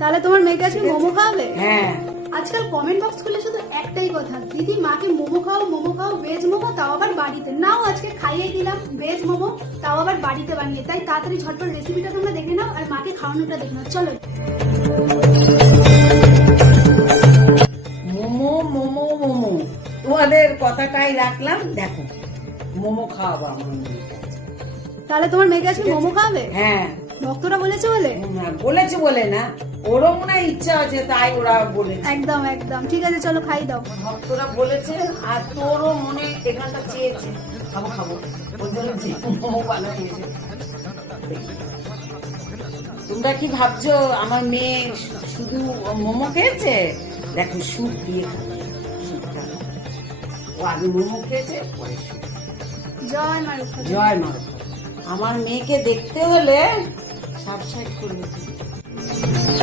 তাহলে তোমার মেয়েকে আজকে মোমো খাওয়াবে? হ্যাঁ। আজকাল কমেন্ট বক্স খুলে শুধু একটাই কথা, দিদি মাকে মোমো খাও, ভেজ মোমো, তাও আবার বাড়িতে। নাও আজকে খাইয়ে দিলাম ভেজ মোমো, তাও আবার বাড়িতে বানিয়ে। তাই তাড়াতাড়ি ঝটপট রেসিপিটা তোমরা দেখে নাও আর মাকে খাওয়ানোটা দেখে নাও। চলো। মোমো মোমো মোমো, তোমাদের কথাটাই রাখলাম। দেখো মোমো খাওয়াবো আমার মেয়েকে। তাহলে তোমার মেয়েকে আজকে মোমো খাওয়াবে? হ্যাঁ। ভক্তরা বলেছে বলে? বলেছে বলে না, ওরও মনে হয় ইচ্ছা আছে, তাই ওরা বলেছে। একদম একদম ঠিক আছে, চলো খাই দাও। ভক্তরা বলেছে আর তোরও মনে এখানটা চেয়েছে, খাবো খাবো, ওই জন্য যে মোমো বানিয়েছে। তোমরা কি ভাবছো আমার মেয়ে শুধু মোমো খেয়েছে? দেখো স্যুপ দিয়ে খাবে, স্যুপটা ও আগে মোমো খেয়েছে পরে স্যুপ। জয় মা রূপা। জয় মা। আমার মেয়েকে দেখতে হলে সাবস্ক্রাইব করবে।